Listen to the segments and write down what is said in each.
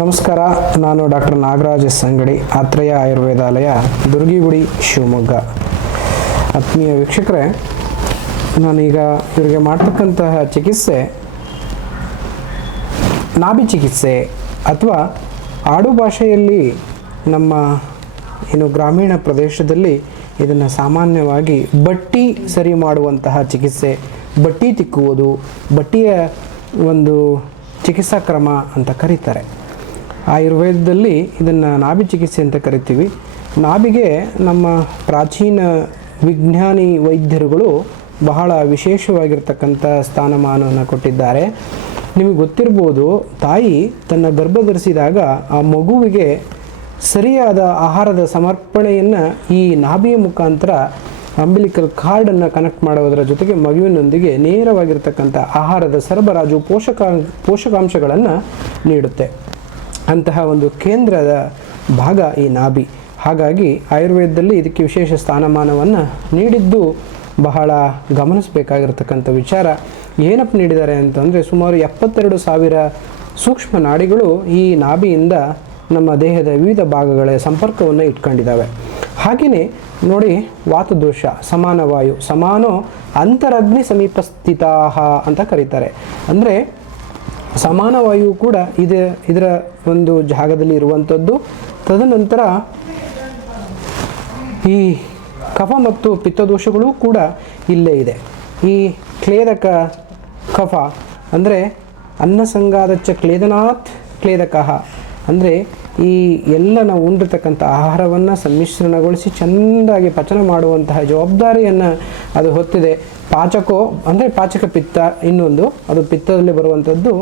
ನಮಸ್ಕಾರ, ನಾನು doctor Nagaraj S ಅಂಗಡಿ, ಆತ್ರೇಯ ಆಯುರ್ವೇದಾಲಯ, ದುರ್ಗಿಗುಡಿ, ಶಿವಮೊಗ್ಗ. ಆತ್ಮೀಯ ವೀಕ್ಷಕರೇ, ನಾನೀಗ ಇವರಿಗೆ ಮಾಡ್ತಕ್ಕಂತಹ ಚಿಕಿತ್ಸೆ ನಾಭಿ ಚಿಕಿತ್ಸೆ ಅಥವಾ ಆಡು ಭಾಷೆಯಲ್ಲಿ ನಮ್ಮ ಏನು ಗ್ರಾಮೀಣ ಪ್ರದೇಶದಲ್ಲಿ ಇದನ್ನು ಸಾಮಾನ್ಯವಾಗಿ ಬಟ್ಟಿ ಸರಿ ಮಾಡುವಂತಹ ಚಿಕಿತ್ಸೆ, ಬಟ್ಟಿ ತಿಕ್ಕುವುದು, ಬಟ್ಟಿಯ ಒಂದು ಚಿಕಿತ್ಸಾ ಕ್ರಮ ಅಂತ ಕರೀತಾರೆ. ಆಯುರ್ವೇದದಲ್ಲಿ ಇದನ್ನು ನಾಭಿ ಚಿಕಿತ್ಸೆ ಅಂತ ಕರಿತೀವಿ. ನಾಭಿಗೆ ನಮ್ಮ ಪ್ರಾಚೀನ ವಿಜ್ಞಾನಿ ವೈದ್ಯರುಗಳು ಬಹಳ ವಿಶೇಷವಾಗಿರ್ತಕ್ಕಂಥ ಸ್ಥಾನಮಾನವನ್ನು ಕೊಟ್ಟಿದ್ದಾರೆ. ನಿಮಗೆ ಗೊತ್ತಿರ್ಬೋದು, ತಾಯಿ ತನ್ನ ಗರ್ಭ ಧರಿಸಿದಾಗ ಆ ಮಗುವಿಗೆ ಸರಿಯಾದ ಆಹಾರದ ಸಮರ್ಪಣೆಯನ್ನು ಈ ನಾಭಿಯ ಮುಖಾಂತರ ಅಂಬಿಲಿಕಲ್ ಕಾರ್ಡನ್ನು ಕನೆಕ್ಟ್ ಮಾಡೋದರ ಜೊತೆಗೆ ಮಗುವಿನೊಂದಿಗೆ ನೇರವಾಗಿರ್ತಕ್ಕಂಥ ಆಹಾರದ ಸರಬರಾಜು ಪೋಷಕಾಂಶಗಳನ್ನು ನೀಡುತ್ತೆ. ಅಂತಹ ಒಂದು ಕೇಂದ್ರದ ಭಾಗ ಈ ನಾಭಿ. ಹಾಗಾಗಿ ಆಯುರ್ವೇದದಲ್ಲಿ ಇದಕ್ಕೆ ವಿಶೇಷ ಸ್ಥಾನಮಾನವನ್ನು ನೀಡಿದ್ದು ಬಹಳ ಗಮನಿಸಬೇಕಾಗಿರ್ತಕ್ಕಂಥ ವಿಚಾರ. ಏನಪ್ಪ ನೀಡಿದ್ದಾರೆ ಅಂತಂದರೆ, ಸುಮಾರು 72,000 ಸೂಕ್ಷ್ಮ ನಾಡಿಗಳು ಈ ನಾಭಿಯಿಂದ ನಮ್ಮ ದೇಹದ ವಿವಿಧ ಭಾಗಗಳ ಸಂಪರ್ಕವನ್ನು ಇಟ್ಕೊಂಡಿದ್ದಾವೆ. ಹಾಗೆಯೇ ನೋಡಿ, ವಾತದೋಷ, ಸಮಾನ ವಾಯು, ಸಮಾನೋ ಅಂತರಗ್ನಿ ಸಮೀಪಸ್ಥಿತಾ ಅಂತ ಕರೀತಾರೆ. ಅಂದರೆ ಸಮಾನ ವಾಯು ಕೂಡ ಇದರ ಒಂದು ಜಾಗದಲ್ಲಿ ಇರುವಂಥದ್ದು. ತದನಂತರ ಈ ಕಫ ಮತ್ತು ಪಿತ್ತದೋಷಗಳು ಕೂಡ ಇಲ್ಲೇ ಇದೆ. ಈ ಕ್ಲೇದಕ ಕಫ ಅಂದರೆ ಅನ್ನಸಂಗಾದಚ್ಚ ಕ್ಲೇದನಾಥ್ ಕ್ಲೇದಕಃ ಅಂದರೆ ಈ ಎಲ್ಲ ನಾವು ಉಂಡಿರ್ತಕ್ಕಂಥ ಆಹಾರವನ್ನು ಸಮ್ಮಿಶ್ರಣಗೊಳಿಸಿ ಚೆಂದಾಗಿ ಪಚನ ಮಾಡುವಂತಹ ಜವಾಬ್ದಾರಿಯನ್ನು ಅದು ಹೊತ್ತಿದೆ. ಪಾಚಕೋ ಅಂದರೆ ಪಾಚಕ ಪಿತ್ತ, ಇನ್ನೊಂದು ಅದು ಪಿತ್ತದಲ್ಲಿ ಬರುವಂಥದ್ದು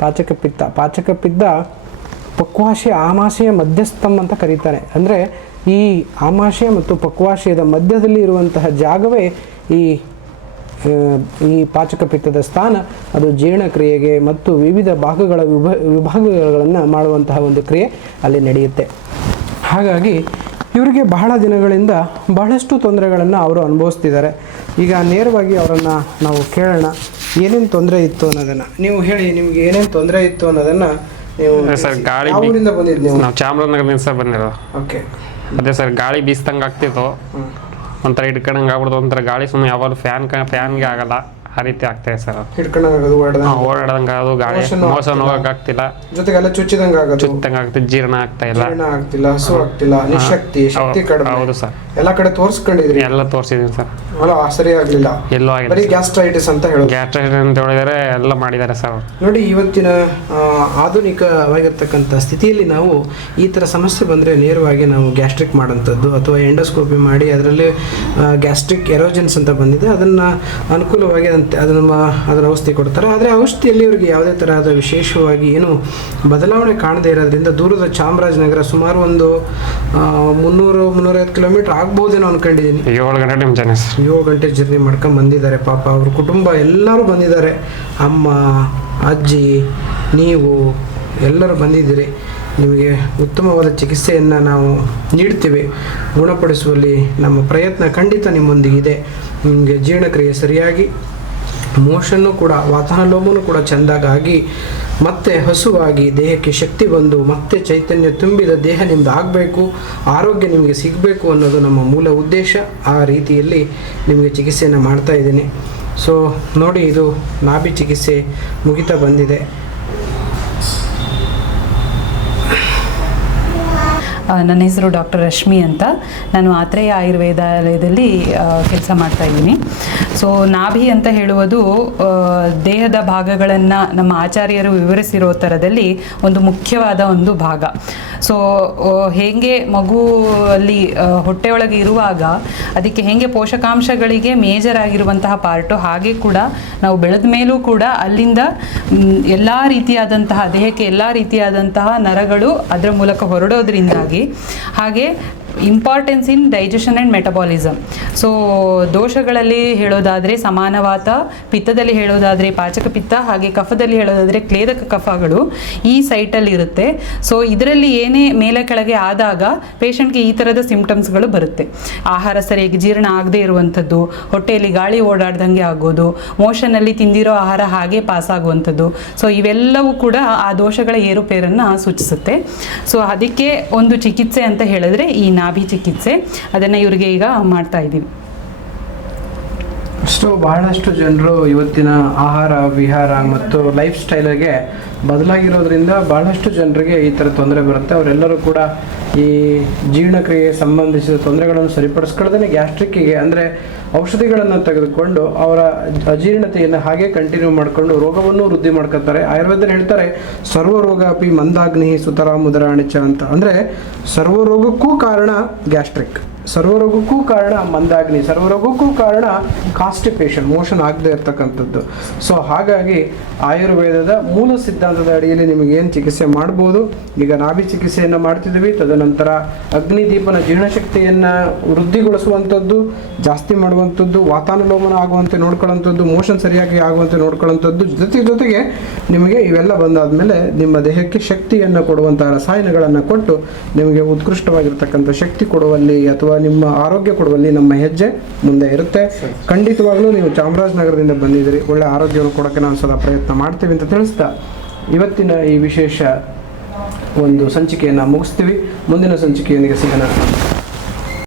ಪಾಚಕ ಪಿತ್ತ. ಪಾಚಕ ಪಿತ್ತ ಪಕ್ವಾಶಯ ಆಮಾಶಯ ಮಧ್ಯಸ್ಥಂ ಅಂತ ಕರೀತಾರೆ. ಅಂದರೆ ಈ ಆಮಾಶಯ ಮತ್ತು ಪಕ್ವಾಶಯದ ಮಧ್ಯದಲ್ಲಿ ಇರುವಂತಹ ಜಾಗವೇ ಈ ಪಾಚಕ ಪಿತ್ತದ ಸ್ಥಾನ. ಅದು ಜೀರ್ಣಕ್ರಿಯೆಗೆ ಮತ್ತು ವಿವಿಧ ಭಾಗಗಳ ವಿಭಾಗಗಳನ್ನು ಮಾಡುವಂತಹ ಒಂದು ಕ್ರಿಯೆ ಅಲ್ಲಿ ನಡೆಯುತ್ತೆ. ಹಾಗಾಗಿ ಇವರಿಗೆ ಬಹಳ ದಿನಗಳಿಂದ ಬಹಳಷ್ಟು ತೊಂದರೆಗಳನ್ನು ಅವರು ಅನುಭವಿಸ್ತಿದ್ದಾರೆ. ಈಗ ನೇರವಾಗಿ ಅವರನ್ನು ನಾವು ಕೇಳೋಣ, ಏನೇನು ತೊಂದರೆ ಇತ್ತು ಅನ್ನೋದನ್ನು. ನೀವು ಹೇಳಿ, ನಿಮ್ಗೆ ಏನೇನು ತೊಂದರೆ ಇತ್ತು ಅನ್ನೋದನ್ನು ನೀವು. ಸರ್, ಗಾಳಿ ಊರಿಂದ ಬಂದಿದ್ದು ನೀವು? ನಾವು ಚಾಮರಾಜನಗರದಿಂದ ಸರ್ ಬಂದಿರೋ. ಓಕೆ. ಅದೇ ಸರ್, ಗಾಳಿ ಬೀಸ್ದಂಗೆ ಆಗ್ತಿತ್ತು, ಒಂಥರ ಹಿಡ್ಕೊಂಡಂಗೆ ಆಗ್ಬಿಡ್ತು, ಒಂಥರ ಗಾಳಿ ಸುಮ್ಮನೆ ಯಾವಾಗಲೂ ಫ್ಯಾನ್ಗೆ ಆಗಲ್ಲ, ಆ ರೀತಿ ಆಗ್ತಾಯಿದೆ ಸರ್. ಹಿಡ್ಕೊಂಡಂಗೆ ಓಡಾಡಂಗೆ ಅದು ಗಾಳಿ ಮೋಷನ್ ಹೋಗಕ್ಕೆ ಆಗ್ತಿಲ್ಲ, ಜೊತೆಗೆಲ್ಲ ಚುಚ್ಚಿದಂಗೆ ಆಗ್ತಿದೆ, ಜೀರ್ಣ ಆಗ್ತಿಲ್ಲ, ಹಸು ಆಗ್ತಿಲ್ಲ, ನಿಶಕ್ತಿ, ಶಕ್ತಿ ಕಡಿಮೆ. ಹೌದು ಸರ್, ಎಲ್ಲ ಕಡೆ ತೋರಿಸ್ಕೊಂಡಿದ್ರಿ? ಎಲ್ಲ ತೋರಿಸಿದೀನಿ ಸರ್, ಸರಿ ಆಗ್ಲಿಲ್ಲ, ಎಲ್ಲೋ ಆಗಿದೆ. ಬರೀ ಗ್ಯಾಸ್ಟ್ರೈಟಿಸ್ ಅಂತ ಹೇಳೋದು. ಗ್ಯಾಸ್ಟ್ರೈಟಿಸ್ ಅಂತ ಹೇಳಿದರೆ ಎಲ್ಲ ಮಾಡಿದ್ದಾರೆ ಸರ್. ನೋಡಿ, ಇವತ್ತಿನ ಆಧುನಿಕವಾಗಿರ್ತಕ್ಕಂಥ ಸ್ಥಿತಿಯಲ್ಲಿ ನಾವು ಈ ಥರ ಸಮಸ್ಯೆ ಬಂದರೆ ನೇರವಾಗಿ ನಾವು ಗ್ಯಾಸ್ಟ್ರಿಕ್ ಮಾಡೋಂಥದ್ದು ಅಥವಾ ಎಂಡೋಸ್ಕೋಪಿ ಮಾಡಿ ಅದರಲ್ಲಿ ಗ್ಯಾಸ್ಟ್ರಿಕ್ ಎರೋಜನ್ಸ್ ಅಂತ ಬಂದಿದೆ, ಅದನ್ನು ಅನುಕೂಲವಾಗಿ ಅದರ ಔಷಧಿ ಕೊಡ್ತಾರೆ. ಆದರೆ ಔಷಧಿಯಲ್ಲಿ ಇವರಿಗೆ ಯಾವುದೇ ಥರದ ವಿಶೇಷವಾಗಿ ಏನು ಬದಲಾವಣೆ ಕಾಣದೇ ಇರೋದ್ರಿಂದ ದೂರದ ಚಾಮರಾಜನಗರ ಸುಮಾರು ಒಂದು 300-350 ಕಿಲೋಮೀಟರ್ ಆಗ್ಬೋದೇನೋ ಅನ್ಕೊಂಡಿದ್ದೀನಿ. 7 ಗಂಟೆ ಜರ್ನಿ ಮಾಡ್ಕೊಂಡು ಬಂದಿದ್ದಾರೆ. ಪಾಪ ಅವ್ರ ಕುಟುಂಬ ಎಲ್ಲರೂ ಬಂದಿದ್ದಾರೆ, ಅಮ್ಮ, ಅಜ್ಜಿ, ನೀವು ಎಲ್ಲರೂ ಬಂದಿದ್ದೀರಿ. ನಿಮಗೆ ಉತ್ತಮವಾದ ಚಿಕಿತ್ಸೆಯನ್ನು ನಾವು ನೀಡ್ತೀವಿ. ಗುಣಪಡಿಸುವಲ್ಲಿ ನಮ್ಮ ಪ್ರಯತ್ನ ಖಂಡಿತ ನಿಮ್ಮೊಂದಿಗಿದೆ. ನಿಮಗೆ ಜೀರ್ಣಕ್ರಿಯೆ ಸರಿಯಾಗಿ, ಮೋಷನ್ನು ಕೂಡ, ವಾತಾನುಲೋಮನೂ ಕೂಡ ಚೆಂದಾಗಿ, ಮತ್ತೆ ಹಸುವಾಗಿ ದೇಹಕ್ಕೆ ಶಕ್ತಿ ಬಂದು ಮತ್ತೆ ಚೈತನ್ಯ ತುಂಬಿದ ದೇಹ ನಿಮ್ಮದು ಆಗಬೇಕು, ಆರೋಗ್ಯ ನಿಮಗೆ ಸಿಗಬೇಕು ಅನ್ನೋದು ನಮ್ಮ ಮೂಲ ಉದ್ದೇಶ. ಆ ರೀತಿಯಲ್ಲಿ ನಿಮಗೆ ಚಿಕಿತ್ಸೆಯನ್ನು ಮಾಡ್ತಾ ಇದ್ದೀನಿ. ಸೊ ನೋಡಿ, ಇದು ನಾಭಿ ಚಿಕಿತ್ಸೆ ಮುಗಿತಾ ಬಂದಿದೆ. ನನ್ನ ಹೆಸರು ಡಾಕ್ಟರ್ ರಶ್ಮಿ ಅಂತ. ನಾನು ಆತ್ರೇಯ ಆಯುರ್ವೇದಾಲಯದಲ್ಲಿ ಕೆಲಸ ಮಾಡ್ತಾಯಿದ್ದೀನಿ. ಸೊ ನಾಭಿ ಅಂತ ಹೇಳುವುದು ದೇಹದ ಭಾಗಗಳನ್ನು ನಮ್ಮ ಆಚಾರ್ಯರು ವಿವರಿಸಿರೋ ಥರದಲ್ಲಿ ಒಂದು ಮುಖ್ಯವಾದ ಒಂದು ಭಾಗ. ಸೊ ಹೇಗೆ ಮಗುವಲ್ಲಿ ಹೊಟ್ಟೆಯೊಳಗೆ ಇರುವಾಗ ಅದಕ್ಕೆ ಹೇಗೆ ಪೋಷಕಾಂಶಗಳಿಗೆ ಮೇಜರ್ ಆಗಿರುವಂತಹ ಪಾರ್ಟು, ಹಾಗೆ ಕೂಡ ನಾವು ಬೆಳೆದ ಮೇಲೂ ಕೂಡ ಅಲ್ಲಿಂದ ಎಲ್ಲ ರೀತಿಯಾದಂತಹ ದೇಹಕ್ಕೆ ಎಲ್ಲ ರೀತಿಯಾದಂತಹ ನರಗಳು ಅದರ ಮೂಲಕ ಹೊರಡೋದ್ರಿಂದಾಗಿ, ಹಾಗೆ importance in digestion and metabolism. So ದೋಷಗಳಲ್ಲಿ ಹೇಳೋದಾದರೆ ಸಮಾನವಾತ, ಪಿತ್ತದಲ್ಲಿ ಹೇಳೋದಾದರೆ ಪಾಚಕ ಪಿತ್ತ, ಹಾಗೆ ಕಫದಲ್ಲಿ ಹೇಳೋದಾದರೆ ಕ್ಲೇದಕ ಕಫಗಳು ಈ ಸೈಟಲ್ಲಿ ಇರುತ್ತೆ. ಸೊ ಇದರಲ್ಲಿ ಏನೇ ಮೇಲೆ ಕೆಳಗೆ ಆದಾಗ ಪೇಷಂಟ್ಗೆ ಈ ಥರದ ಸಿಂಪ್ಟಮ್ಸ್ಗಳು ಬರುತ್ತೆ. ಆಹಾರ ಸರಿಯಾಗಿ ಜೀರ್ಣ ಆಗದೇ ಇರುವಂಥದ್ದು, ಹೊಟ್ಟೆಯಲ್ಲಿ ಗಾಳಿ ಓಡಾಡ್ದಂಗೆ ಆಗೋದು, ಮೋಷನಲ್ಲಿ ತಿಂದಿರೋ ಆಹಾರ ಹಾಗೆ ಪಾಸ್ ಆಗುವಂಥದ್ದು. ಸೊ ಇವೆಲ್ಲವೂ ಕೂಡ ಆ ದೋಷಗಳ ಏರುಪೇರನ್ನು ಸೂಚಿಸುತ್ತೆ. ಸೊ ಅದಕ್ಕೆ ಒಂದು ಚಿಕಿತ್ಸೆ ಅಂತ ಹೇಳಿದ್ರೆ ಈ ನಾಭಿ ಚಿಕಿತ್ಸೆ, ಅದನ್ನು ಇವರಿಗೆ ಈಗ ಮಾಡ್ತಾ ಇದ್ದೀವಿ. ಬಹಳಷ್ಟು ಜನರು ಇವತ್ತಿನ ಆಹಾರ ವಿಹಾರ ಮತ್ತು ಲೈಫ್ ಸ್ಟೈಲಿಗೆ ಬದಲಾಗಿರೋದ್ರಿಂದ ಬಹಳಷ್ಟು ಜನರಿಗೆ ಈ ಥರ ತೊಂದರೆ ಬರುತ್ತೆ. ಅವರೆಲ್ಲರೂ ಕೂಡ ಈ ಜೀರ್ಣಕ್ರಿಯೆ ಸಂಬಂಧಿಸಿದ ತೊಂದರೆಗಳನ್ನು ಸರಿಪಡಿಸ್ಕೊಳ್ಳೋದೇ ಗ್ಯಾಸ್ಟ್ರಿಕ್ಕಿಗೆ ಅಂದರೆ ಔಷಧಿಗಳನ್ನು ತೆಗೆದುಕೊಂಡು ಅವರ ಅಜೀರ್ಣತೆಯನ್ನು ಹಾಗೆ ಕಂಟಿನ್ಯೂ ಮಾಡಿಕೊಂಡು ರೋಗವನ್ನು ವೃದ್ಧಿ ಮಾಡ್ಕೊತಾರೆ. ಆಯುರ್ವೇದದಲ್ಲಿ ಹೇಳ್ತಾರೆ ಸರ್ವರೋಗ ಅಪಿ ಮಂದಾಗ್ನಿ ಸುತರ ಮುದರಾಣಿಚ ಅಂತ. ಅಂದರೆ ಸರ್ವರೋಗಕ್ಕೂ ಕಾರಣ ಗ್ಯಾಸ್ಟ್ರಿಕ್, ಸರ್ವರೋಗಕ್ಕೂ ಕಾರಣ ಮಂದಾಗ್ನಿ, ಸರ್ವರೋಗಕ್ಕೂ ಕಾರಣ ಕಾನ್ಸ್ಟಿಪೇಷನ್, ಮೋಷನ್ ಆಗದೆ ಇರ್ತಕ್ಕಂಥದ್ದು. ಸೊ ಹಾಗಾಗಿ ಆಯುರ್ವೇದದ ಮೂಲ ಸಿದ್ಧಾಂತದ ಅಡಿಯಲ್ಲಿ ನಿಮಗೆ ಏನು ಚಿಕಿತ್ಸೆ ಮಾಡ್ಬೋದು. ಈಗ ನಾಭಿ ಚಿಕಿತ್ಸೆಯನ್ನು ಮಾಡ್ತಿದ್ದೀವಿ, ತದನಂತರ ಅಗ್ನಿದೀಪನ ಜೀರ್ಣಶಕ್ತಿಯನ್ನು ವೃದ್ಧಿಗೊಳಿಸುವಂಥದ್ದು, ಜಾಸ್ತಿ ಮಾಡುವಂಥದ್ದು, ವಾತಾನುಲೋಮನ ಆಗುವಂತೆ ನೋಡ್ಕೊಳ್ಳೋಂಥದ್ದು, ಮೋಷನ್ ಸರಿಯಾಗಿ ಆಗುವಂತೆ ನೋಡ್ಕೊಳ್ಳೋಂಥದ್ದು, ಜೊತೆಗೆ ನಿಮಗೆ ಇವೆಲ್ಲ ಬಂದಾದಮೇಲೆ ನಿಮ್ಮ ದೇಹಕ್ಕೆ ಶಕ್ತಿಯನ್ನು ಕೊಡುವಂಥ ರಸಾಯನಗಳನ್ನು ಕೊಟ್ಟು ನಿಮಗೆ ಉತ್ಕೃಷ್ಟವಾಗಿರ್ತಕ್ಕಂಥ ಶಕ್ತಿ ಕೊಡುವಲ್ಲಿ ಅಥವಾ ನಿಮ್ಮ ಆರೋಗ್ಯ ಕೊಡುವಲ್ಲಿ ನಮ್ಮ ಹೆಜ್ಜೆ ಮುಂದೆ ಇರುತ್ತೆ. ಖಂಡಿತವಾಗ್ಲೂ ನೀವು ಚಾಮರಾಜನಗರದಿಂದ ಬಂದಿದ್ದೀರಿ, ಒಳ್ಳೆ ಆರೋಗ್ಯವನ್ನು ಕೊಡೋಕ್ಕೆ ನಾವು ಸದಾ ಪ್ರಯತ್ನ ಮಾಡ್ತೀವಿ ಅಂತ ತಿಳಿಸ್ತಾ ಇವತ್ತಿನ ಈ ವಿಶೇಷ ಒಂದು ಸಂಚಿಕೆಯನ್ನು ಮುಗಿಸ್ತೀವಿ. ಮುಂದಿನ ಸಂಚಿಕೆಯೊಂದಿಗೆ ಸಿಗೋಣ.